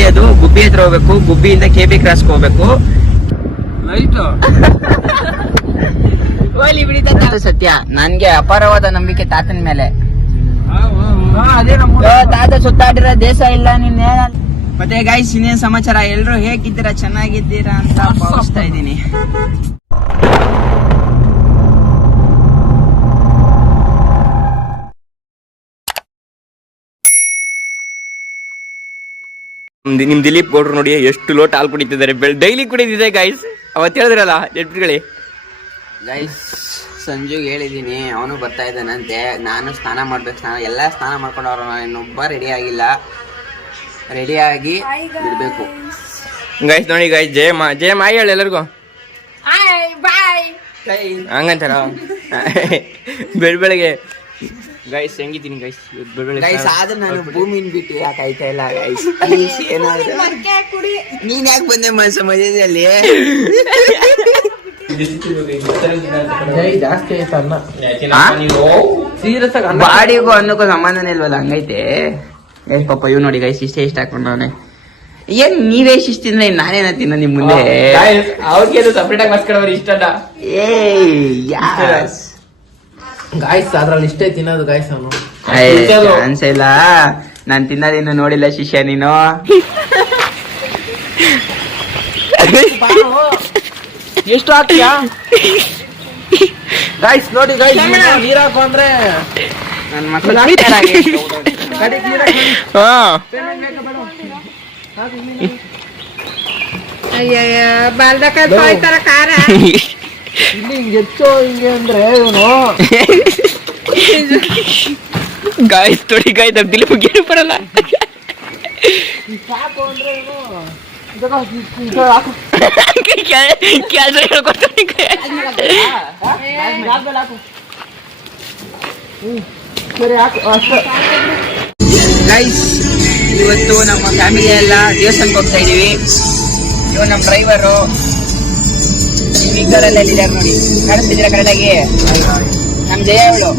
ಎಲ್ಲಿ ಅದು ಗುಬ್ಬಿ ಹತ್ರ ಹೋಗ್ಬೇಕು, ಗುಬ್ಬಿಯಿಂದ KB ಕ್ರಾಸ್ಗೆ ಹೋಗ್ಬೇಕು. ಸತ್ಯ, ನನ್ಗೆ ಅಪಾರವಾದ ನಂಬಿಕೆ ತಾತನ ಮೇಲೆ. ತಾತ ಸುತ್ತಾಡಿರೋ ದೇಶ ಇಲ್ಲ. ನಿನ್ನೆ ಮತ್ತೆ ಗೈಸ್ ಇನ್ನೇನ್ ಸಮಾಚಾರ? ಎಲ್ರು ಹೇಗಿದ್ದೀರಾ? ಚೆನ್ನಾಗಿದ್ದೀರಾ ಅಂತ ಭಾವಿಸ್ತಾ ಇದ್ದೀನಿ. ನಿಮ್ ದಿಲೀಪ್ ಗೌಡ್ರು ನೋಡಿ ಎಷ್ಟು ಲೋಟ ಹಾಲು ಕುಡಿತಿದ್ದಾರೆ. Daily ಕುಡಿದಿದೆ guys. ಅವತ್ತು ಹೇಳಿದ್ರಲ್ಲ ನೆಟ್ಬಿಟ್ಕೊಳ್ಳಿ ಗೈಸ್. ಸಂಜುಗೆ ಹೇಳಿದ್ದೀನಿ, ಅವನು ಬರ್ತಾ ಇದ್ದಾನಂತೆ. ನಾನು ಸ್ನಾನ ಮಾಡ್ಬೇಕು. ಎಲ್ಲ ಸ್ನಾನ ಮಾಡ್ಕೊಂಡವ್ರು, ಇನ್ನೊಬ್ಬ ರೆಡಿ ಆಗಿಲ್ಲ. ರೆಡಿಯಾಗಿ ಬಿಡ್ಬೇಕು ಗೈಸ್. ನೋಡಿ ಗೈಸ್, ಜಯ ಮಾಯಿ ಹೇಳಿ ಎಲ್ಲರಿಗೂ ಹಂಗಂತಾರ ಬೆಳಗ್ಗೆ ಗೈಸ್. ಹೆಂಗಿದ್ದೀನಿ ಗೈಸ್? ಗೈಸ್ ಆದ್ರೆ ನಾನು ಭೂಮಿನ ಬಿಟ್ಟು ಯಾಕೆ ಆಯ್ತಾ ಇಲ್ಲ ಗೈಸ್. ಏನಾದ್ರು ನೀನ್ ಯಾಕೆ ಬಂದೆ ಮನಸ್ಸು ಮಧ್ಯದಲ್ಲಿ? ಬಾಡಿಗೂ ಅನ್ನಕ್ಕೂ ಸಂಬಂಧನೇ ಇಲ್ವಲ್ಲ, ಹಂಗೈತೆ. ಪಾಪ ಇವ್ ನೋಡಿ ಗೈಸ್, ಇಷ್ಟೇ ಇಷ್ಟ ಹಾಕೊಂಡವನೆ. ಏನ್ ನೀವೇ ಇಷ್ಟ ತಿಂದ್ರೆ ನಾನೇನ ತಿನ್ನ ನಿಮ್ ಮುಂದೆ? ಅವ್ರಿಗೆ ಸಪ್ರೇಟ್ ಆಗಿ ಮಸ್ಕೊಡೋರು ಇಷ್ಟ. ಗಾಯ್ಸ್ ಅದ್ರಲ್ಲಿ ಇಷ್ಟೇ ತಿನ್ನೋದು ಗಾಯ್ಸ್. ಅವನು ಅನ್ಸಿಲ್ಲ, ನಾನ್ ತಿನ್ನೋದಿನ್ನು ನೋಡಿಲ್ಲ ಶಿಷ್ಯ ನೀನು. ಎಷ್ಟು ಹಾಕ್ತೀಯಾ ಗಾಯ್ಸ್? ನೋಡಿ ಗಾಯ್ಸ್, ನೀರ್ ಹಾಕು ಅಂದ್ರೆ ನನ್ ಮಕ್ಕಳು ಇಲ್ಲಿ ಹಿಂಗೆ ಹೆಚ್ಚು ಹಿಂಗೆ ಅಂದ್ರೆ ಇವನು ಗಾಯ್ಸ್ ತೊಡಿ ಗಾಯ್ಸ್. ದಿಲೀಪ್ ಗೇರು ಬರಲ್ಲ ಸಾಕು ಅಂದ್ರೆ ಕೆಲಸ ಹೇಳ್ಕೊಡ್ತೀನಿ ಗೈಸ್. ಇವತ್ತು ನಮ್ಮ ಫ್ಯಾಮಿಲಿ ಎಲ್ಲ ದೇವಸ್ಥಾನಕ್ಕೆ ಹೋಗ್ತಾ ಇದೀವಿ. ಇವ್ ನಮ್ಮ ಡ್ರೈವರು ಸ್ಪೀಕರ್ ಎಲ್ಲ ಎಲ್ಲಿದ್ದಾರೆ ನೋಡಿ, ಕಾಣಿಸ್ತಿದ್ದೀರಾ ಕರೆಕ್ಟಾಗಿ? ನಮ್ ಜಯ ಅವಳು.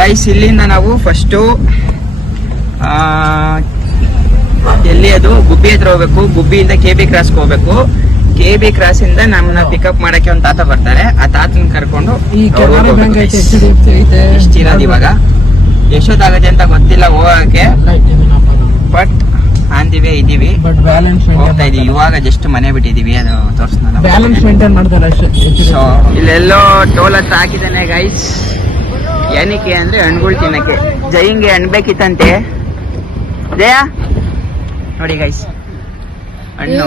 ಗೈಸ್ ಇಲ್ಲಿಂದ ನಾವು ಫಸ್ಟು ಎಲ್ಲಿ ಅದು ಗುಬ್ಬಿ ಹತ್ರ ಹೋಗ್ಬೇಕು, ಗುಬ್ಬಿಯಿಂದ KB ಕ್ರಾಸ್ಗೆ ಹೋಗ್ಬೇಕು. KB ಕ್ರಾಸ್ ಇಂದ ನಮ್ಮನ್ನ ಪಿಕಪ್ ಮಾಡಕ್ಕೆ ಒಂದು ತಾತ ಬರ್ತಾರೆ. ಆ ತಾತನ ಕರ್ಕೊಂಡು ಇಷ್ಟಿರೋದು. ಇವಾಗ ಎಷ್ಟೊತ್ತಾಗತ್ತೆ ಅಂತ ಗೊತ್ತಿಲ್ಲ ಹೋಗಕ್ಕೆ, ಬಟ್ ಅಂದಿವೆ ಇದೀವಿ, ಹೋಗ್ತಾ ಇದೀವಿ. ಇವಾಗ ಜಸ್ಟ್ ಮನೆ ಬಿಟ್ಟಿದೀವಿ, ಅದು ತೋರಿಸ್ತಾನೆ. ಸೊ ಇಲ್ಲೆಲ್ಲೋ ಟೋಲ್ ಹತ್ರ ಹಾಕಿದ್ದಾನೆ ಗೈಸ್. ಏನಕ್ಕೆ ಅಂದ್ರೆ ಹಣ್ಗಳು ತಿನ್ನಕ್ಕೆ. ಜಯಿಂಗೆ ಹಣ್ಣು ಬೇಕಿತ್ತಂತೆ. ಜಯ ನೋಡಿ ಗೈಸ್, ಹಣ್ಣು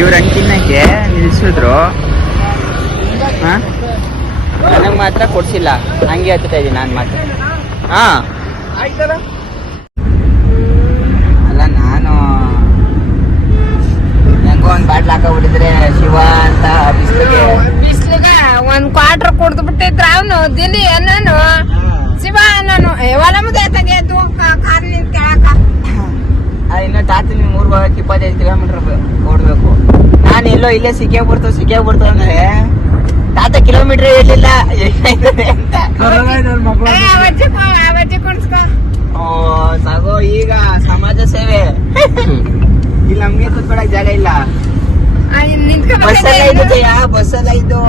ಇವ್ರ ಹಣ್ಣು ತಿನ್ನಕ್ಕೆ ನಿಲ್ಸಿದ್ರು. ನನಗೆ ಮಾತ್ರ ಕೊಡ್ಸಿಲ್ಲ, ಹಂಗೆ ಹತ್ತಾ ಇದೀನಿ ನಾನು ಮಾತ್ರ. ಹಾ ಅಲ್ಲ, ನಾನು ಹೆಂಗೋ ಒಂದ್ ಬಾಟ್ಲ್ ಹಾಕೋಬಿಟ್ಟಿದ್ರೆ ಶಿವ ಅಂತ ಬಿಸ್ಲಿಗೆ ಒಂದ್ ಕ್ವಾರ್ಟರ್ ಕುಡ್ದು ಬಿಟ್ಟಿದ್ರ ಅವನು ದಿಲ್ಲಿ ನಾನು ಶಿವ ನಾನು ಹೊಲ ಮುದ್ದೆ ತೆಗೆದು ಕಾರ್ಲಿ ಕೇಳಕ. ಇನ್ನು ತಾತ 325 ಕಿಲೋಮೀಟರ್ ಓಡ್ಬೇಕು. ನಾನು ಎಲ್ಲೋ ಇಲ್ಲೇ ಸಿಕ್ಕೇ ಬಿಡ್ತು ಅಂದ್ರೆ ತಾತ ಕಿಲೋಮೀಟರ್ ಇರ್ಲಿಲ್ಲ ಎಷ್ಟಾಯ್ತದೆ ಅಂತ. ಓ ಸಾಗೋ, ಈಗ ಸಮಾಜ ಸೇವೆ ಇಲ್ಲಿ ನಮ್ಗೆ ಕೂತ್ಕೊಳಕ್ ಜಾಗ ಇಲ್ಲ. ಬಸ್ಸೆಲ್ಲ ಇದು ಜಯ, ಬಸ್ಸೆಲ್ಲ ಇದು.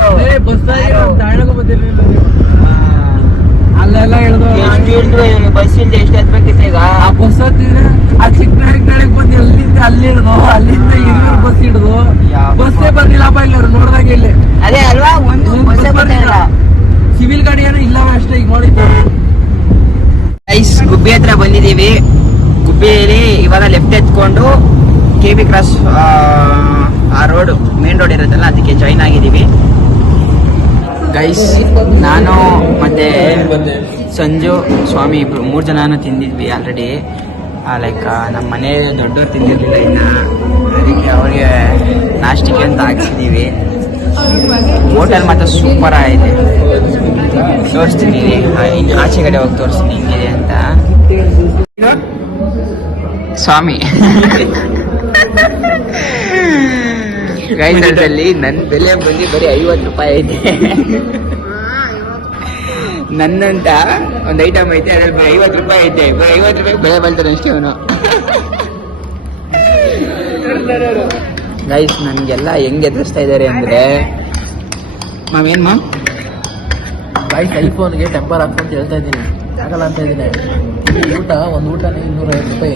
ಅಲ್ಲೆಲ್ಲ ಹಿಡಿದು ಬಸ್ ಇಲ್ದೆ ಎಷ್ಟು ಹತ್ಬೇಕಿತ್ತು ಈಗ. ಆ ಬಸ್ ಹತ್ತಿದ್ರೆ ಆ ಚಿಕ್ಕನಾಳಿಗೆ ಬಂದು ಎಲ್ಲಿಂದ ಅಲ್ಲಿ ಹಿಡಿದು, ಅಲ್ಲಿಂದ ಇಲ್ಲಿ ಬಸ್ ಹಿಡಿದು ಬಸ್ಸೇ ಬರ್ಲಿಲ್ಲಪ್ಪ ಇಲ್ಲಿ ಅವ್ರು ನೋಡಿದಾಗ. ಇಲ್ಲಿ ಅದೇ ಅಲ್ವಾ, ಒಂದು ಬಸ್ಸೇ ಬರ್ಲಿಲ್ಲ. ಸಿವಿಲ್ ಗಾಡಿ ಏನೋ ಇಲ್ಲವ ಅಷ್ಟೇ ಈಗ ನೋಡಿದ್ದು. ಗೈಸ್ ಗುಬ್ಬಿ ಹತ್ರ ಬಂದಿದೀವಿ. ಗುಬ್ಬಿಯಲ್ಲಿ ಇವಾಗ ಲೆಫ್ಟ್ ಎತ್ಕೊಂಡು KB ಕ್ರಾಸ್ ಆ ರೋಡ್ ಮೇನ್ ರೋಡ್ ಇರುತ್ತಲ್ಲ, ಅದಕ್ಕೆ ಜಾಯಿನ್ ಆಗಿದ್ದೀವಿ ಗೈಸ್. ನಾನು ಮತ್ತೆ ಸಂಜು, ಸ್ವಾಮಿ ಇಬ್ರು 3 ಜನನು ತಿಂದಿದ್ವಿ ಆಲ್ರೆಡಿ. ಲೈಕ್ ನಮ್ಮ ಮನೆ ದೊಡ್ಡವ್ರು ತಿಂದಿರ್ಲಿಲ್ಲ ಇನ್ನ, ಅದಕ್ಕೆ ಅವ್ರಿಗೆ ನಾಷ್ಟಿಗೆ ಅಂತ ಹಾಕ್ಸಿದೀವಿ. ಹೋಟೆಲ್ ಮಾತ್ರ ಸೂಪರ್ ಆಗಿದೆ, ತೋರಿಸ್ತೀನಿ. ಇನ್ನು ಆಚೆ ಕಡೆ ಹೋಗಿ ತೋರಿಸ್ತೀನಿ ಹಿಂಗಿದೆ ಅಂತ. ಸ್ವಾಮಿ ಗೈಸಲ್ಲಿ ನನ್ನ ಬೆಲೆ ಬಂದು ಬರೀ 50 ರೂಪಾಯಿ ಐತೆ. ನನ್ನಂತ ಒಂದು ಐಟಮ್ ಐತೆ ಅದ್ರಲ್ಲಿ ಬರೀ 50 ರೂಪಾಯಿ ಐತೆ, ಬರೀ 50 ರೂಪಾಯಿ ಬೆಲೆ ಬಲ್ತಾನೆ ಅಷ್ಟೇ ಅವನು. ಗೈಸ್ ನನ್ಗೆಲ್ಲ ಹೆಂಗ್ ಎದುರಿಸ್ತಾ ಇದಾರೆ ಅಂದ್ರೆ ಮಾವೇನ್ ಮಾ ಗೈಸ್ ಐಫೋನ್ಗೆ ಟೆಂಪರ್ ಹಾಕ್ಕೊಂತ ಹೇಳ್ತಾ ಇದ್ದೀನಿ, ಆಗಲ್ಲ ಅಂತ ಇದ್ದೀನಿ. ಒಂದು ಊಟನೇ 250 ರೂಪಾಯಿ,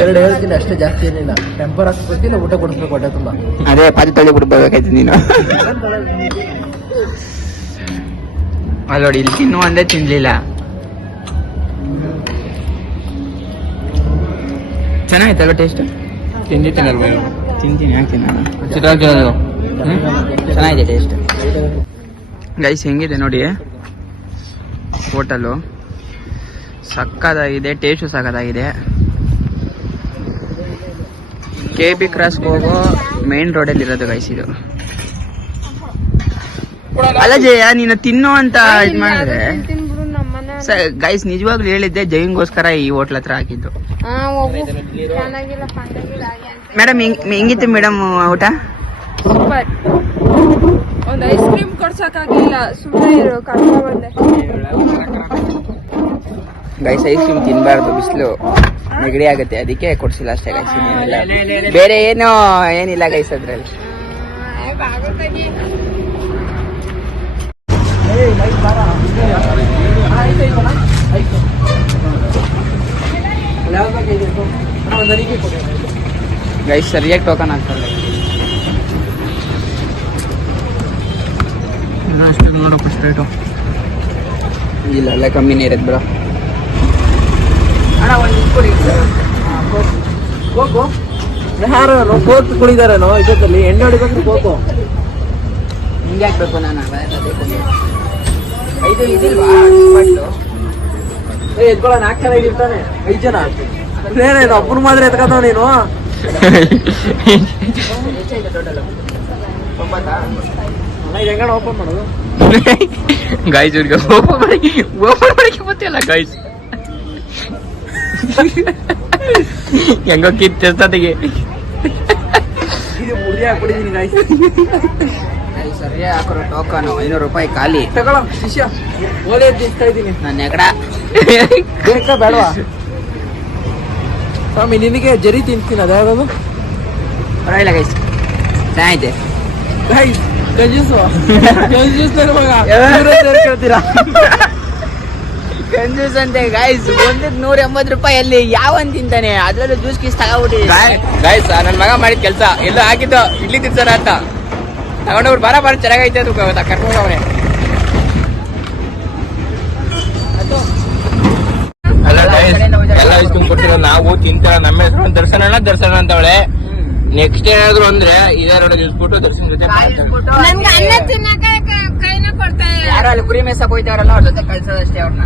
2 ಹೇಳ್ತೀನಿ ಅಷ್ಟೇ, ಜಾಸ್ತಿ ಏನಿಲ್ಲ. ಟೆಂಪರ್ ಹಾಕ್ಬೇಕಿಲ್ಲ, ಊಟ ಕೊಡಿಸ್ಬೇಕು ಹೊಟ್ಟೆ ತುಂಬ. ಅದೇ ಪಾತಿ ತೊಳೆ ಬಿಡ್ಬೇಕಾಯ್ತು ನೀನು. ಅಲ್ಲಿ ನೋಡಿ ಇಲ್ಲಿ ತಿನ್ನು ಅಂದೇ ತಿನ್ಲಿಲ್ಲ. ಚೆನ್ನಾಗಿತ್ತಲ್ಲ ಟೇಸ್ಟ್? ತಿಂದಿದ್ದೀನಲ್ವ? ತಿಂತೀನಿ, ಯಾಕೆ ತಿನ್ನಲ್ಲ? ಚೆನ್ನಾಗಿದೆ ಟೇಸ್ಟ್. ಗೈಸ್ ಹೆಂಗಿದೆ ನೋಡಿ ಹೋಟೆಲು, ಸಕ್ಕದಾಗಿದೆ, ಟೇಸ್ಟು ಸಕ್ಕದಾಗಿದೆ. KB ಕ್ರಾಸ್ಗೆ ಹೋಗೋ ಮೇನ್ ರೋಡಲ್ಲಿ ಇರೋದು ಗೈಸ್ ಇದು. ಅಲ್ಲ ಜಯ, ನೀನು ತಿನ್ನು ಅಂತ ಇದ್ ಮಾಡಿದ್ರೆ ಗೈಸ್ ನಿಜವಾಗ್ಲೂ ಹೇಳಿದ್ದೆ, ಜೈನ್ಗೋಸ್ಕರ ಈ ಹೋಟ್ಲ್ ಹತ್ರ ಹಾಕಿದ್ದು. ಮೇಡಮ್ ಹೆಂಗಿತ್ತು ಮೇಡಮ್ ಊಟ? ಸೂಪರ್. ಒಂದು ಐಸ್ ಕ್ರೀಮ್ ಕೊಡ್ಸಕ್ಕಾಗಿಲ್ಲ, ಸುಮ್ಮನೆ ಇರು, ಕರ್ಕೊಂಡ್ ಬಂದೆ. ಗೈಸ್ ಐಸ್ ಕ್ರೀಮ್ ತಿನ್ಬಾರ್ದು, ಬಿಸಿಲು ನೆಗಡಿ ಆಗುತ್ತೆ, ಅದಕ್ಕೆ ಕೊಡ್ಸಿಲ್ಲ ಅಷ್ಟೇ ಗೈಸ್, ಬೇರೆ ಏನು ಏನಿಲ್ಲ ಗೈಸ್ ಅದ್ರಲ್ಲಿ. ಗೈಸ್ ಸರಿಯಾಗಿ ಟೋಕನ್ ಆಗ್ತದೆ ಅಷ್ಟು ನೋಡಪ್ಪ ಸ್ಟ್ರೈಟು. ಇಲ್ಲ ಅಲ್ಲ ಕಮ್ಮಿನೇ ಇರೋದು ಬಿಡ. ಯಾರು ಕೋಕ್ ಕುಡಿದಾರೇನೋ ಇದರಲ್ಲಿ, ಎಣ್ಣೆ ಹೊಡಿಬೇಕು ಕೋಕು. ಹಿಂಗೆ ಹಾಕ್ಬೇಕು ನಾನು ಇದು ಇದಿಲ್ವಾ ಎತ್ಕೊಳ್ಳೋ 4 ಜನ ಇರ್ತಾನೆ, 5 ಜನ ಏನೇನು ಒಬ್ಬರು ಮಾತ್ರ ಎತ್ಕೊತಾವ ನೀನು. ಹೆಂಗಣ ಓಪನ್ ಮಾಡೋದು ಗಾಯ್ಸ್? ಇವ್ರಿಗೆ ಓಪನ್ ಮಾಡಕ್ಕೆ ಗೊತ್ತಿಲ್ಲ ಗಾಯ್ಸ್, ಹೆಂಗೋ ಕಿತ್ತಗೆ ಇದು ಮುರಿಯ ಹಾಕ್ಬಿಟ್ಟಿದ್ದೀನಿ ಗಾಯ್ಸ್. ಸರಿಯೇ ಹಾಕೋರು ಟೋಕನ್ 500 ರೂಪಾಯಿ ಖಾಲಿ. ತಗೊಳ ಶಿಷ್ಯ, ಓದೇ ತಿಂತಾ ಇದ್ದೀನಿ ನನ್ನ ಎಕಡ ಬೇಕಾ ಬೇಡವಾ ಸ್ವಾಮಿ? ನಿನಗೆ ಜರಿ ತಿಂತೀನಿ, ಅದ್ಯಾವುದು ಪರವಾಗಿಲ್ಲ ಗೈಸ್, ಚೆನ್ನಾಗೈತೆ ಗೈಸ್. ಕಂಜೂಸು ಮಗ ಕೇಳ್ತೀರಾ? ಕಂಜೂಸ್ ಅಂತೆ ಗೈಸ್, ಒಂದಕ್ಕೆ 180 ರೂಪಾಯಿ ಅಲ್ಲಿ ಯಾವನ್ ತಿಂತಾನೆ? ಅದ್ರಲ್ಲೂ ಜ್ಯೂಸ್ ಗೀಸ್ ತಗೊಂಡ್ಬಿಟ್ಟಿದ್ದೀನಿ ಗೈಸ್. ನನ್ನ ಮಗ ಮಾಡಿದ ಕೆಲಸ ಎಲ್ಲೋ ಹಾಕಿದ್ದು ಇಡ್ಲಿ ತಿನ್ಸೋಣ ಅಂತ ತಗೊಂಡವ್ರು ಬರ ಚೆನ್ನಾಗೈತೆ ಅದು ಕರ್ಕೊಂಡು ಅವನೇ. ಎಲ್ಲ ಇಸ್ಕೊಂಡ್ ಕೊಡ್ತಿರೋ ನಾವು ತಿಂತಾರ, ನಮ್ಮ ಹೆಸರು ದರ್ಶನ ಅಂತವಳೆ. ನೆಕ್ಸ್ಟ್ ಏನಾದ್ರು ಅಂದ್ರೆ ಇದೇ ರೋಡ್ ನಿಲ್ಸ್ಬಿಟ್ಟು ದರ್ಶನ ಜೊತೆ ನನ್ಗೆ ಅನ್ನ ತಿನ್ನಕ ಕೈನ ಕೊಡ್ತಾ ಯಾರು ಅಲ್ಲಿ ಕುರಿ ಮೇಸಕ್ ಹೋಯ್ತಾರಲ್ಲ ಅವ್ರ ಜೊತೆ ಕಳ್ಸೋದಷ್ಟೇ ಅವ್ರನ್ನ.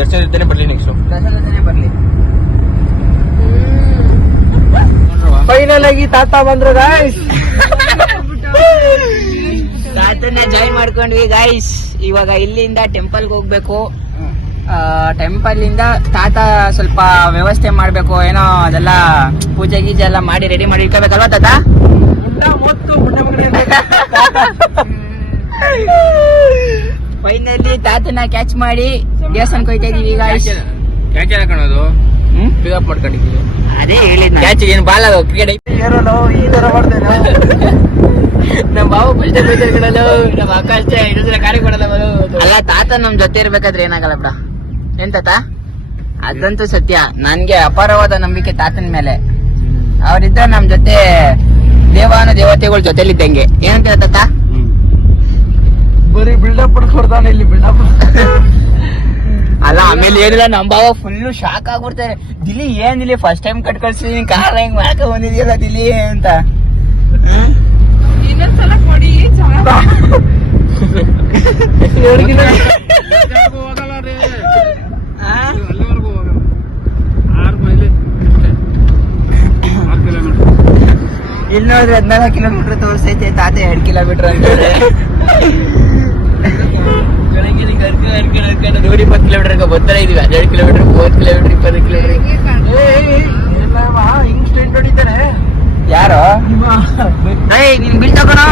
ದರ್ಶನ ಜೊತೆನೆ ಬರ್ಲಿ, ನೆಕ್ಸ್ಟ್ ದರ್ಶನ ಜೊತೆನೆ ಬರ್ಲಿ. ಫೈನಲ್ ಆಗಿ ತಾತ ಬಂದ್ರು ಗಾಯ್ಸ್. ತಾತನ್ನ ಜಾಯಿನ್ ಮಾಡ್ಕೊಂಡ್ವಿ ಗಾಯ್ಸ್. ಇವಾಗ ಇಲ್ಲಿಂದ ಟೆಂಪಲ್ಗೆ ಹೋಗ್ಬೇಕು. ಟೆಂಪಲ್ ಇಂದ ತಾತ ಸ್ವಲ್ಪ ವ್ಯವಸ್ಥೆ ಮಾಡ್ಬೇಕು, ಏನೋ ಅದೆಲ್ಲ ಪೂಜೆ ಗೀಜೆ ಎಲ್ಲ ಮಾಡಿ ರೆಡಿ ಮಾಡಿ ಇಟ್ಕೋಬೇಕಲ್ವಾ ತಾತ? ಫೈನಲಿ ತಾತನ ಕ್ಯಾಚ್ ಮಾಡಿ ದೇವಸ್ಥಾನಕ್ಕೆ ಹೋಯ್ತಾ ಇದೀವಿ ಗಾಯ್ಸ್. ಕ್ಯಾಚ್ ಹಾಕೋದು ಪಿಕಪ್ ಮಾಡ್ಕೊಂಡಿದ್ದೀವಿ. ಅದೇ ಹೇಳಿದ್ ಕ್ಯಾಚ್ ಏನು ಬಾಲ್ ಅದು ಕ್ರಿಕೆಟ್ ಈ ತರ ಮಾಡ್ತೇನೆ. ನಮ್ಮ ಬಾಬು ಫಸ್ಟ್ ಕಣಲು, ನಮ್ಮ ಅಕ್ಕ ಅಷ್ಟೇ ಇನ್ನೊಂದ್ಸಲ ಕಾರ್ಯ ಕೊಡಲ್ಲ. ಅಲ್ಲ ತಾತ ನಮ್ ಜೊತೆ ಇರ್ಬೇಕಾದ್ರೆ ಏನಾಗಲ್ಲ ಬಿಡ, ಏನ್ ತಾತ? ಅದಂತೂ ಸತ್ಯ. ನನ್ಗೆ ಅಪಾರವಾದ ನಂಬಿಕೆ ತಾತನ ಮೇಲೆ. ಅವರಿದ್ದ ನಮ್ ಜೊತೆ ದೇವಾನು ದೇವತೆಗಳ ಜೊತೆಲಿದ್ದಂಗೆ. ಏನಂತ ತಾತ? ಬರೀ ಬಿಲ್ಡಪ್ ಕೊಡ್ತಾನೆ ಇಲ್ಲಿ, ಬಿಲ್ಡಪ್. ಅಲ್ಲ ಆಮೇಲೆ ಏನಿಲ್ಲ, ನಮ್ ಬಾವ ಫುಲ್ಲು ಶಾಕ್ ಆಗ್ಬಿಡ್ತಾರೆ. ದಿಲ್ಲಿ ಏನಿಲ್ಲ, ಫಸ್ಟ್ ಟೈಮ್ ಕಟ್ ಕಳ್ಸಿದೀನಿ, ಕಾರ್ ಹೆಂಗ್ ಮಾಡ್ಕೊ ಬಂದಿದ್ಯಲ್ಲ ದಿಲ್ಲಿ ಅಂತ. ಇನ್ನೊಂದ್ಸಲ ಕೊಡಿ. ಇಲ್ಲಿ ನೋಡ್ರಿ 14 ಕಿಲೋಮೀಟರ್ ತೋರಿಸ್ತೈತೆ, ತಾತ 2 ಕಿಲೋಮೀಟರ್ ಅಂತ. 120 ಕಿಲೋಮೀಟರ್ ಬರ್ತಾನೆ ಇದೀವಿ. 12 ಕಿಲೋಮೀಟರ್, 30 ಕಿಲೋಮೀಟರ್, 20 ಕಿಲೋಮೀಟರ್. ಹಿಂಗ್ ಸ್ಟೇಟ್ ಹೊಡಿತಾನೆ ಯಾರು? ನಿನ್ ಬಿಲ್ ತಗೋಣ.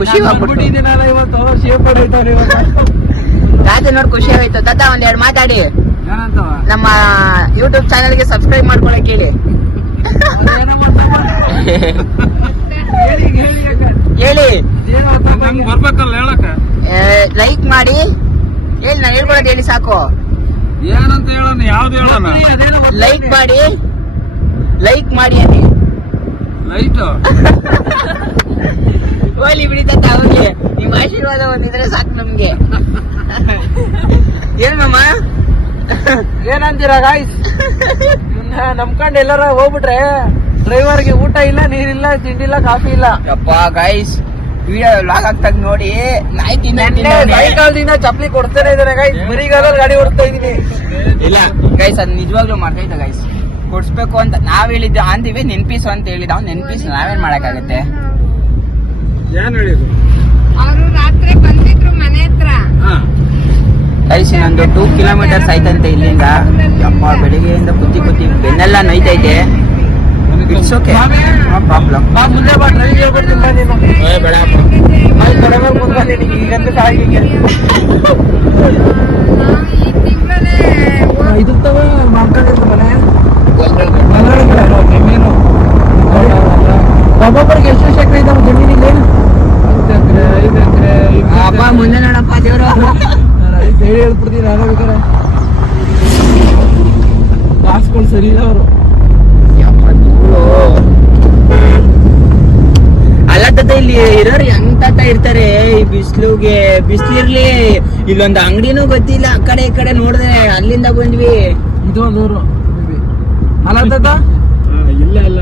ಖುಷಿ ಆಗ್ಬಿಟ್ಟು ಇವತ್ತು ಶೇಪ್ ಹೊಡೈತವ್ರಿ ತಾತ ನೋಡಿ ಖುಷಿ ಆಯ್ತು. ತಾತ ಒಂದೆರಡು ಮಾತಾಡಿ ಏನಂತವ ನಮ್ಮ ಯೂಟ್ಯೂಬ್ ಚಾನಲ್ಗೆ ಸಬ್ಸ್ಕ್ರೈಬ್ ಮಾಡ್ಕೊಳಕ್ ಹೇಳಿ. ಹೇಳಿ ಬರ್ಬೇಕಲ್ಲ ಹೇಳಕ ಲೈಕ್ ಮಾಡಿ ಹೇಳಿ. ನಾನು ಹೇಳ್ಕೊಳೋದು ಹೇಳಿ ಸಾಕು. ಏನಂತ ಹೇಳೋಣ ಯಾವ್ದು ಹೇಳೋಣ ಲೈಕ್ ಮಾಡಿ ಅನ್ನಿ. ಲೈಟ್ ಹೋಗ್ಲಿ ಬಿಡಿ ತಾತ, ಹೋಗ್ಲಿ. ನಿಮ್ಮ ಆಶೀರ್ವಾದ ಒಂದಿದ್ರೆ ಸಾಕು ನಮ್ಗೆ. ಏನ್ ಮಾಮ ಏನಂತೀರಾ ಗಾಯ್ಸ್? ನಮ್ಕಂಡ್ ಎಲ್ಲಾರ ಹೋಗ್ಬಿಟ್ರೆ ಡ್ರೈವರ್ಗೆ ಊಟ ಇಲ್ಲ, ನೀರಿಲ್ಲ, ತಿಂಡಿ ಇಲ್ಲ, ಕಾಫಿ ಇಲ್ಲ. ಯಪ್ಪ ಗೈಸ್, ವಿಡಿಯೋ ಲಾಗ್ ಆಗ್ತಾಗ ನೋಡಿ ನಾಯಿ ಸಾಯಂಕಾಲದಿಂದ ಚಪ್ಲಿ ಕೊಡ್ತಾನೆ ಇದಾರೆ ಗೈಸ್. ಬರೀಗಾಲಲ್ಲಿ ಗಾಡಿ ಓಡಿಸ್ತಾ ಇದೀನಿ. ಇಲ್ಲ ಗೈಸ್, ಅದ್ ನಿಜವಾಗ್ಲೂ ಮಾಡ್ತೈತೆ ಗೈಸ್. ಕೊಡ್ಸ್ಬೇಕು ಅಂತ ನಾವ್ ಹೇಳಿದ್ದು ಅಂತೀವಿ, ನೆನ್ಪಿಸು ಅಂತ ಹೇಳಿದ. ಅವ್ನು ನೆನ್ಪಿಸು, ನಾವೇನ್ ಮಾಡಕ್ಕಾಗತ್ತೆ? ಏನ್ ಹೇಳಿದ್ರು ಅವರು ರಾತ್ರಿ ಬಂದಿದ್ರು ಮನೆ ಹತ್ರ. ಗೈಸ್, ಇನ್ನೊಂದು 2 ಕಿಲೋಮೀಟರ್ಸ್ ಆಯ್ತಂತೆ ಇಲ್ಲಿಂದ. ಯಪ್ಪ, ಬೆಳಿಗ್ಗೆಯಿಂದ ಕುತ್ತಿ ಬೆನ್ನೆಲ್ಲ ನೋಯ್ತೈತೆ. It's okay, no problem. ಮುಂದೆ ಬಾ, ಡ್ರೈವಿಂಗ್ ಹೇಳ್ಬಿಡ್ತೀನಿ ಬಾ ನೀನು. ಕಡೆ ಮೇಲೆ ಕುಂತ್ಕೊಂಡಿದ್ದೀನಿ ಈಗಂತ ಕಾಯಿಗೆ. ಈ ತಿಂಗಳೇ ಇದು ತವ ಮಾಡ್ಕೊಂಡಿದ್ದು ಮನೆ ಜಮೀನು. ಒಬ್ಬೊಬ್ಬರಿಗೆ ಎಷ್ಟು ಎಕರೆ ಇದಾವೆ ಜಮೀನಿಗೆ? 5 ಎಕರೆ ಅಪ್ಪ ಮುಂದೆ ನೋಡಪ್ಪ ದೇವ್ರು. ಹೇಳಿ ಹೇಳ್ಬಿಡ್ತೀನಿ ನಾನು ಬೇಕಾರೆ. ಕಾಸುಗಳು ಸರಿ ಇಲ್ಲ ಅವರು. ಅಲ್ಲ ತಾತ, ಇಲ್ಲಿ ಇರೋರು ಹೆಂಗ್ ತಾತ ಇರ್ತಾರೆ ಈ ಬಿಸ್ಲಿರ್ಲಿ. ಇಲ್ಲೊಂದು ಅಂಗಡಿನೂ ಗೊತ್ತಿಲ್ಲ. ಆ ಕಡೆ ಈ ಕಡೆ ನೋಡಿದ್ರೆ ಅಲ್ಲಿಂದ ಬಂದ್ವಿ. ಇದು 100 ಅಲ್ಲ ತಾತ? ಇಲ್ಲ ಇಲ್ಲ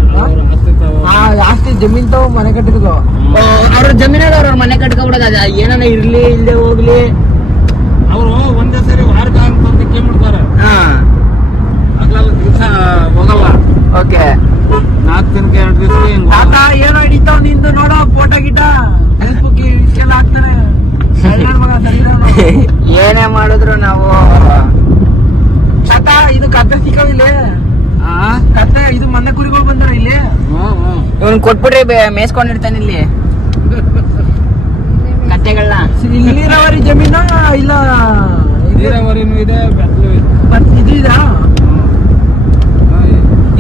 ಜಾಸ್ತಿ ಜಮೀನ್ ತಾವು ಮನೆ ಕಟ್ಟಿದ್ವು. ಅವ್ರ ಜಮೀನಾಗ ಅವ್ರ ಮನೆ ಕಟ್ಕೊಬಿಡೋದು. ಅದ ಏನಾನ ಇರ್ಲಿ ಇಲ್ಲದೆ ಹೋಗ್ಲಿ. ಅವರು ಒಂದೇ ಸರಿ ವಾರಕ್ಕೆ ಅಂತ ಕೇಳ್ಬಿಡ್ತಾರೆ. ಹಾ, ಹಗಲೆಲ್ಲ ದಿವಸ ಹೋಗಲ್ಲ. ಓಕೆ. 4 ದಿನಕ್ಕೆ 2 ದಿವಸ ಹಿಂಗ್ ತಾತ ಏನೋ ಹಿಡಿತಾವ್ ನಿಂದು ನೋಡೋ ಫೋಟೋ ಗಿಟ ಫೇಸ್ಬುಕ್ ಇದಕ್ಕೆಲ್ಲ ಹಾಕ್ತಾನೆ. ಮಗ ಸರಿನವ್ನು. ಏನೇ ಮಾಡಿದ್ರು ನಾವು ತಾತ ಇದು ಕತ್ತೆ ಸಿಕ್ಕವಿಲ್ಲ. ಕತ್ತೆ ಇದು ಮೊನ್ನೆ ಕುರಿಗಳು ಬಂದಾರ ಇಲ್ಲಿ. ಇವ್ನ್ ಕೊಟ್ಬಿಟ್ರೆ ಮೇಯ್ಸ್ಕೊಂಡಿರ್ತಾನೆ ಇಲ್ಲಿ ಕತ್ತೆಗಳನ್ನ. ನೀರಾವರಿ ಜಮೀನ ಇಲ್ಲ ನೀರಾವರಿನೂ ಇದೆ, ಬೆತ್ತಲು ಇದೆ. ಇದು ಇದಾ?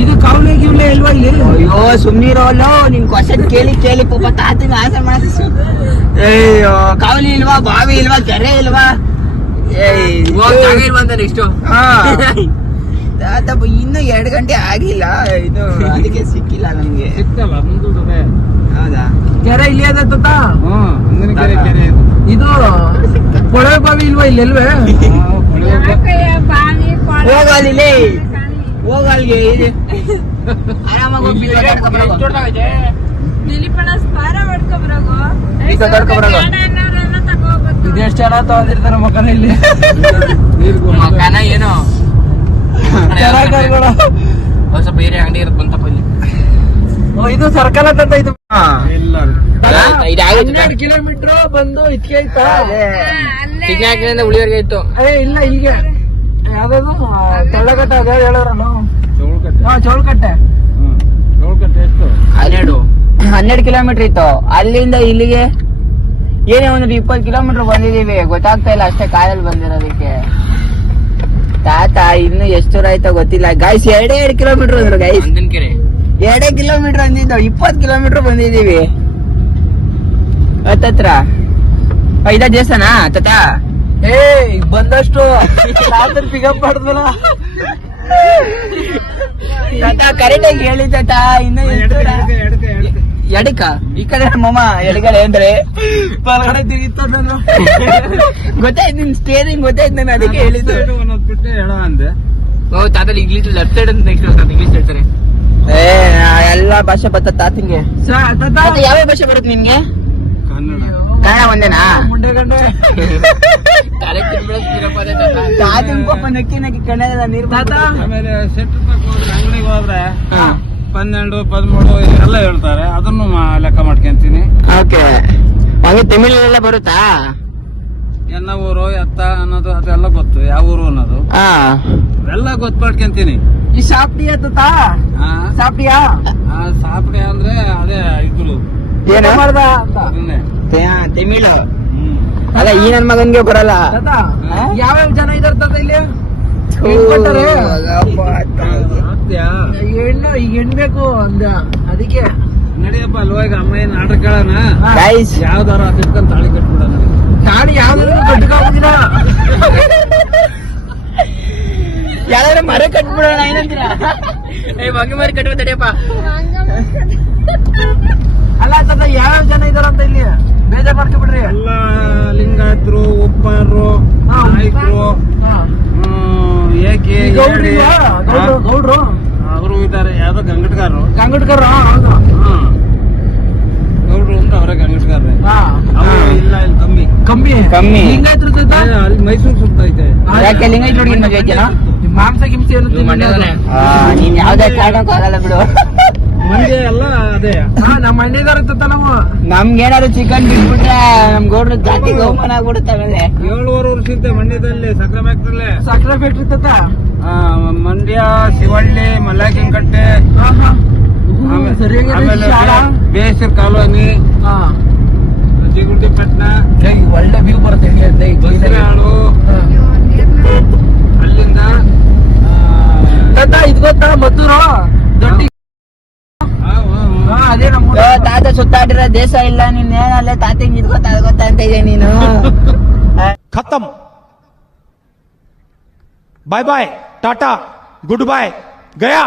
ಇದು ಕಾವಲೆ ಗಿವ್ಲೆ ಇಲ್ವಾ ಇಲ್ಲಿ? ಅಯ್ಯೋ ಸುಮ್ನಿರೋಲ್ಲ, ನಿನ್ ಕ್ವಶನ್ ಕೇಳಿ ಪಾಪ ತಾತನ ಆಸೆ ಮಾಡ. ಅಯ್ಯೋ, ಕಾವಲಿ ಇಲ್ವಾ, ಬಾವಿ ಇಲ್ವಾ, ಕೆರೆ ಇಲ್ವಾ? ನೆಕ್ಸ್ಟ್ ತಾತ ಇನ್ನು 2 ಗಂಟೆ ಆಗಿಲ್ಲ. ಇದು ಅದಕ್ಕೆ ಸಿಕ್ಕಿಲ್ಲ ನಮ್ಗೆ. ಸಿಕ್ತಲ್ಲ ಮುಂದೂರು ಇದೆ. ಹೌದಾ? ಕೆರೆ ಇಲ್ಲಿ ಅದ ತಾತ? ಮುಂದಿನ ಕೆರೆ ಕೆರೆ ಇದೆ. ಇದು ಕೊಳವೆ ಬಾವಿ ಇಲ್ವಾ ಇಲ್ಲಿ ಎಲ್ವೇ? ಬಾವಿ ಹೋಗಲ್ಲಿ ಹೋಗಲ್ಗೆ ಆರಾಮಾಗಿ ದಿಲೀಪಣ್ಣ ಸ್ಪಾರ ಹೊಡ್ಕೊಬ್ರಾಗೋ. ಈಗ ತಡ್ಕೊಬರಾಗೋ. ಇದೆಷ್ಟು ಜನ ತಗೊಂಡಿರ್ತಾರ ಮಕ್ಕಳ ಇಲ್ಲಿ. ಮಕ್ಕನ ಏನು ಚೆನ್ನಾಗಿಗಳು. ಸ್ವಲ್ಪ ಬೇರೆ ಅಂಗಡಿ ಇರುತ್ತೆ ಬಂತಪ್ಪ ಇಲ್ಲಿ. ಇದು ಸರ್ಕಲ್ ಅಂತ ಇದು. ಇಲ್ಲ ಇದಾಗಿತ್ತು 12 ಕಿಲೋಮೀಟರ್ ಬಂದು ಇದಕ್ಕೆ ಐತಾ? ಚಿಕ್ಕನಾಕಿನಿಂದ ಉಳಿಯೋರ್ಗೆ ಇತ್ತು. ಅದೇ ಇಲ್ಲ ಹೀಗೆ ಯಾವ್ದು ತೆಳ್ಳಗಟ್ಟೆ ಅದ ಹೇಳೋರನು. ಚೌಳ್ಕಟ್ಟೆ. ಚೌಳ್ಕಟ್ಟೆ. ಚೌಳ್ಕಟ್ಟೆ ಎಷ್ಟು? 12 ಕಿಲೋಮೀಟರ್ ಇತ್ತು. ಅಲ್ಲಿಂದ ಇಲ್ಲಿಗೆ ಏನೇ ಒಂದು 20 ಕಿಲೋಮೀಟರ್ ಬಂದಿದೀವಿ. ಗೊತ್ತಾಗ್ತಾ ಇಲ್ಲ ಅಷ್ಟೇ ಕಾರಲ್ಲಿ ಬಂದಿರೋದಕ್ಕೆ. ತಾತ ಇನ್ನು ಎಷ್ಟು ದೂರ ಆಯ್ತೋ ಗೊತ್ತಿಲ್ಲ ಗೈಸ್. 2 ಕಿಲೋಮೀಟರ್ ಅಂದ್ರು ಗೈಸ್. 2 ಕಿಲೋಮೀಟರ್ ಅಂದಿದ್ದು 20 ಕಿಲೋಮೀಟರ್ ಬಂದಿದೀವಿ ಹತ್ತತ್ರ. ಇದ ದೇವಸ್ಥಾನ ತಾತ? ಏ ಬಂದಷ್ಟು ತಾತನ್ ಪಿಕಪ್ ಮಾಡಿದ್ವಲ್ಲ. ತಾತ ಕರೆಕ್ಟ್ ಆಗಿ ಹೇಳಿ ತಾತ. ಇನ್ನು ಎಷ್ಟು ದೂರ? ಎಡಕ ಈ ಕಡೆ ಮಮ್ಮ ಎಡಗಡೆ ಅಂದ್ರೆ ಹೊರಗಡೆ ತಿರುಗಿತ್ತು ನಾನು. ಗೊತ್ತಾಯ್ತು, ನಿನ್ ಸ್ಟೇರಿಂಗ್ ಗೊತ್ತಾಯ್ತು ನಾನು, ಅದಕ್ಕೆ ಹೇಳಿದ್ದು. ಒಂದೊಂದು ಬಿಟ್ಟು ಹೇಳ ಅಂದೆ. ಓ ತಾತ ಇಂಗ್ಲೀಷ್ ಲೆಫ್ಟ್ ಸೈಡ್ ಅಂತ ನೆಕ್ಸ್ಟ್ ಇಂಗ್ಲೀಷ್ ಹೇಳ್ತಾರೆ. ಎಲ್ಲಾ ಭಾಷೆ ಬತ್ತ ತಾತಂಗೆ. ತಾತ ಯಾವ ಭಾಷೆ ಬರುತ್ತೆ ನಿನ್ಗೆ? ಕನ್ನಡ. ಕನ್ನಡ ಒಂದೇನಾ? ಮುಂಡೆ ಗಂಡೆ ತಾತನ್ ಪಾಪ ನಕ್ಕಿ ಕನ್ನಡ ನೀರು ತಾತ. ಆಮೇಲೆ ಸೆಟ್ ಅಂಗಡಿಗೆ ಹೋದ್ರೆ 12, 13 ಎಲ್ಲ ಹೇಳ್ತಾರೆ. ಅದನ್ನು ಲೆಕ್ಕ ಮಾಡ್ಕೊಂತೀನಿ. ಓಕೆ, ಹಂಗೆ ತಮಿಳೆಲ್ಲ ಬರುತ್ತಾ? ಎನ್ನ ಊರು ಎತ್ತ ಅನ್ನೋದು ಅದೆಲ್ಲ ಗೊತ್ತು, ಯಾವ ಊರು ಅನ್ನೋದು ಹಾ ಎಲ್ಲ ಗೊತ್ತು ಮಾಡ್ಕೊಂತೀನಿ. ಈ ಸಾಪ್ಟಿಯಾ ತಾತ? ಸಾಪ್ಟಿಯಾ ಸಾಪಡೆ ಅಂದ್ರೆ ಅದೇ ಇದ್ರು ಏನು ಮಾಡ್ದ ಅಂತ. ಅದನ್ನೇ. ತಮಿಳು ಅಲ್ಲ ಈ ನನ್ ಮಗನ್ಗೆ ಬರಲ್ಲ. ತಾತ ಹಾ? ಯಾವ್ಯಾವ ಜನ ಇದಾರೆ ತಾತ ಇಲ್ಲಿ? ಥೂ, ಹೆಣ್ ಕೊಟ್ಟಾರೆ? ಹೋಗಪ್ಪ ತಾಯಿ. ಆಗ್ತ್ಯಾ? ಹೆಣ್ಣು ಈಗ ಹೆಣ್ಬೇಕು ಅಂದ ಅದಕ್ಕೆ ನಡಿಯಪ್ಪ ಅಲ್ವಾಗ ಅಮ್ಮ ಏನ್ ಆರ್ಡರ್ ಕೇಳೋಣ. Guys, ಯಾವ್ದಾರ ತಿಳ್ಕೊಂಡ್ ತಾಳಿ ಕಟ್ಬಿಡೋಣ. ತಾಳಿ ಯಾವ್ದಾದ್ರು ಕಟ್ಕೋಬೋದಿಲ್ಲ. ಯಾವ್ದಾರ ಮರ ಕಟ್ಬಿಡೋಣ ಏನಂತೀರಾ? ಮಗ ಮರ ಕಟ್ಬಿಡ ತಡಿಯಪ್ಪ. ಅಲ್ಲ ತಾತ ಯಾವ್ಯಾವ ಜನ ಇದಾರಂತ ಇಲ್ಲಿ ಬೇಜಾರ್ ಮಾಡ್ಕೊಬಿಡ್ರಿ. ಎಲ್ಲ ಲಿಂಗಾಯತರು, ಉಪ್ಪಾರರು, ಹಾ, ನಾಯ್ಕರು, ಹಾ. ಏಕೆ ಈ ಗೌಡ್ರು ಇಲ್ವಾ? ಗೌಡ್ರು ಅವರು ಇದ್ದಾರೆ. ಯಾವ್ದೋ ಗಂಗಟ್ಗಾರರು. ಕಂಗಡ್ಕರ ಹೌದು. ಗೌಡ್ರು ಅಂದ್ರೆ ಅವರೇ ಗಂಗಟ್ಗಾರ್ರೆ. ಹಾ. ಅವರು ಇಲ್ಲ ಇಲ್ಲಿ ಕಮ್ಮಿ. ಕಮ್ಮಿ ಹಿಂಗಾಯ್ತು ತಾತ. ಅಲ್ಲಿ ಮೈಸೂರು ಸುತ್ತ ಐತೆ. ಯಾಕೆ ಲಿಂಗಾಯತ್ ಹುಡುಗಿನ ಮದುವೆ ಐತೇನೋ? ಮಾಂಸ ಗಿಂಸ ಏನು ಮಂಡ್ಯದವನೇ. ನೀನ್ ಯಾವ್ದೇ ಕಾರಣಕ್ಕೂ ಆಗಲ್ಲ ಬಿಡು. ಮಂಡ್ಯ ಎಲ್ಲ ಅದೇ. ನಮ್ಮ ಮಂಡ್ಯದಾರ ತಾತ ನಾವು. ನಮ್ಗೇನಾದ್ರು ಚಿಕನ್ ಬಿಟ್ಬಿಟ್ರೆ ನಮ್ ಗೌಡ್ರ ಜಾತಿಗೆ ಅವಮಾನ ಆಗ್ಬಿಡುತ್ತೆ ಆಮೇಲೆ. 7 ವರ್ಷ ಇದ್ದೆ ಮಂಡ್ಯದಲ್ಲಿ ಸಕ್ಕರೆ ಫ್ಯಾಕ್ಟ್ರಿಲಿ. ಸಕ್ಕರೆ ಫ್ಯಾಕ್ಟ್ರಿ ತಾತ. ಮಂಡ್ಯ, ಶಿವಳ್ಳಿ, ಮಲ್ಲಾಕಿಂಕಟ್ಟೆ, ಆಮೇಲೆ ಬೇಸರ್ ಕಾಲೋನಿ, ಜಿಗುಂಟಿಪಟ್ಟಣ, ಒಳ್ಳೆ ವ್ಯೂ ಬರುತ್ತೆ ಬಸರಾಳು, ಅಲ್ಲಿಂದ ತಾತ ಇದ್ ಗೊತ್ತಾ ಮದ್ದೂರು ದೊಡ್ಡಿ. ಅದೇ ನಮ್ಮ ಓ, ತಾತ ಸುತ್ತಾಡಿರೋ ದೇಶ ಇಲ್ಲ ನೀನ್ ಏನಲ್ಲೇ ತಾತಂಗ್ ಇದ್ ಗೊತ್ತಾ ಅದ್ ಗೊತ್ತಾ ಅಂತ ಇದೆ ನೀನು. खत्म bye bye tata goodbye गया